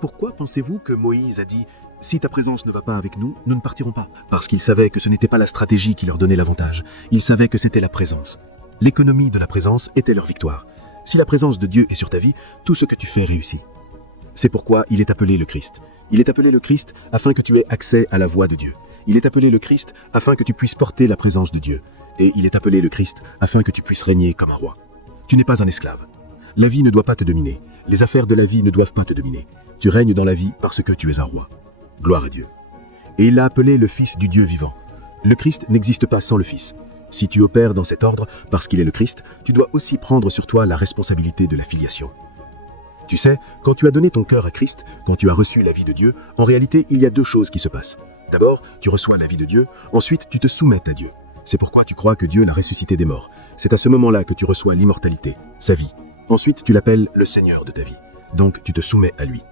Pourquoi pensez-vous que Moïse a dit « Si ta présence ne va pas avec nous, nous ne partirons pas » Parce qu'il savait que ce n'était pas la stratégie qui leur donnait l'avantage. Il savait que c'était la présence. L'économie de la présence était leur victoire. Si la présence de Dieu est sur ta vie, tout ce que tu fais réussit. C'est pourquoi il est appelé le Christ. Il est appelé le Christ afin que tu aies accès à la voix de Dieu. Il est appelé le Christ afin que tu puisses porter la présence de Dieu. Et il est appelé le Christ afin que tu puisses régner comme un roi. Tu n'es pas un esclave. La vie ne doit pas te dominer. Les affaires de la vie ne doivent pas te dominer. Tu règnes dans la vie parce que tu es un roi. Gloire à Dieu. Et il l'a appelé le Fils du Dieu vivant. Le Christ n'existe pas sans le Fils. Si tu opères dans cet ordre parce qu'il est le Christ, tu dois aussi prendre sur toi la responsabilité de la filiation. Tu sais, quand tu as donné ton cœur à Christ, quand tu as reçu la vie de Dieu, en réalité, il y a deux choses qui se passent. D'abord, tu reçois la vie de Dieu, ensuite tu te soumets à Dieu. C'est pourquoi tu crois que Dieu l'a ressuscité des morts. C'est à ce moment-là que tu reçois l'immortalité, sa vie. Ensuite, tu l'appelles le Seigneur de ta vie. Donc, tu te soumets à lui.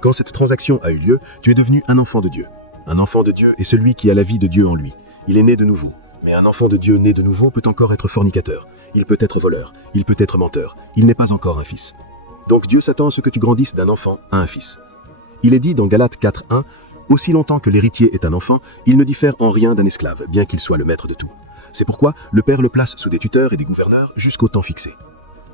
Quand cette transaction a eu lieu, tu es devenu un enfant de Dieu. Un enfant de Dieu est celui qui a la vie de Dieu en lui. Il est né de nouveau. Mais un enfant de Dieu né de nouveau peut encore être fornicateur. Il peut être voleur. Il peut être menteur. Il n'est pas encore un fils. Donc Dieu s'attend à ce que tu grandisses d'un enfant à un fils. Il est dit dans Galates 4:1, « Aussi longtemps que l'héritier est un enfant, il ne diffère en rien d'un esclave, bien qu'il soit le maître de tout. C'est pourquoi le Père le place sous des tuteurs et des gouverneurs jusqu'au temps fixé.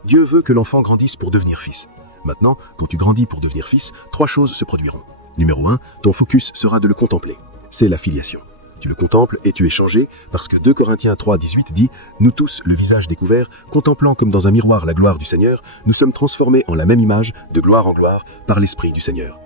Dieu veut que l'enfant grandisse pour devenir fils. Maintenant, quand tu grandis pour devenir fils, 3 choses se produiront. Numéro 1, ton focus sera de le contempler. C'est la filiation. Tu le contemples et tu es changé parce que 2 Corinthiens 3:18 dit « Nous tous, le visage découvert, contemplant comme dans un miroir la gloire du Seigneur, nous sommes transformés en la même image, de gloire en gloire, par l'Esprit du Seigneur. »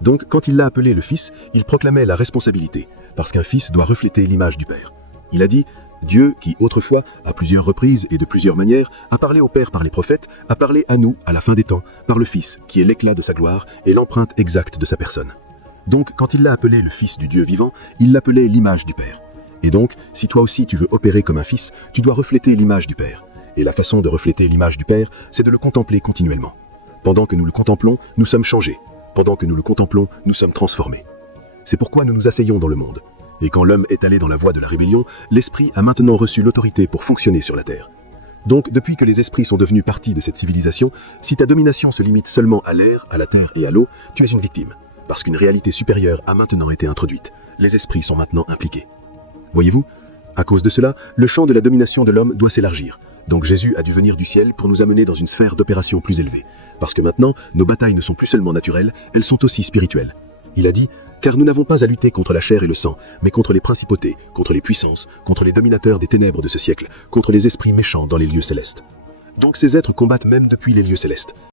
Donc, quand il l'a appelé le Fils, il proclamait la responsabilité, parce qu'un fils doit refléter l'image du Père. Il a dit « Dieu, qui autrefois, à plusieurs reprises et de plusieurs manières, a parlé au Père par les prophètes, a parlé à nous, à la fin des temps, par le Fils, qui est l'éclat de sa gloire et l'empreinte exacte de sa personne. » Donc, quand il l'a appelé le Fils du Dieu vivant, il l'appelait l'image du Père. Et donc, si toi aussi tu veux opérer comme un fils, tu dois refléter l'image du Père. Et la façon de refléter l'image du Père, c'est de le contempler continuellement. Pendant que nous le contemplons, nous sommes changés. Pendant que nous le contemplons, nous sommes transformés. C'est pourquoi nous nous asseyons dans le monde. Et quand l'homme est allé dans la voie de la rébellion, l'Esprit a maintenant reçu l'autorité pour fonctionner sur la terre. Donc, depuis que les esprits sont devenus partie de cette civilisation, si ta domination se limite seulement à l'air, à la terre et à l'eau, tu es une victime. Parce qu'une réalité supérieure a maintenant été introduite. Les esprits sont maintenant impliqués. Voyez-vous, à cause de cela, le champ de la domination de l'homme doit s'élargir. Donc Jésus a dû venir du ciel pour nous amener dans une sphère d'opération plus élevée. Parce que maintenant, nos batailles ne sont plus seulement naturelles, elles sont aussi spirituelles. Il a dit « Car nous n'avons pas à lutter contre la chair et le sang, mais contre les principautés, contre les puissances, contre les dominateurs des ténèbres de ce siècle, contre les esprits méchants dans les lieux célestes. » Donc ces êtres combattent même depuis les lieux célestes.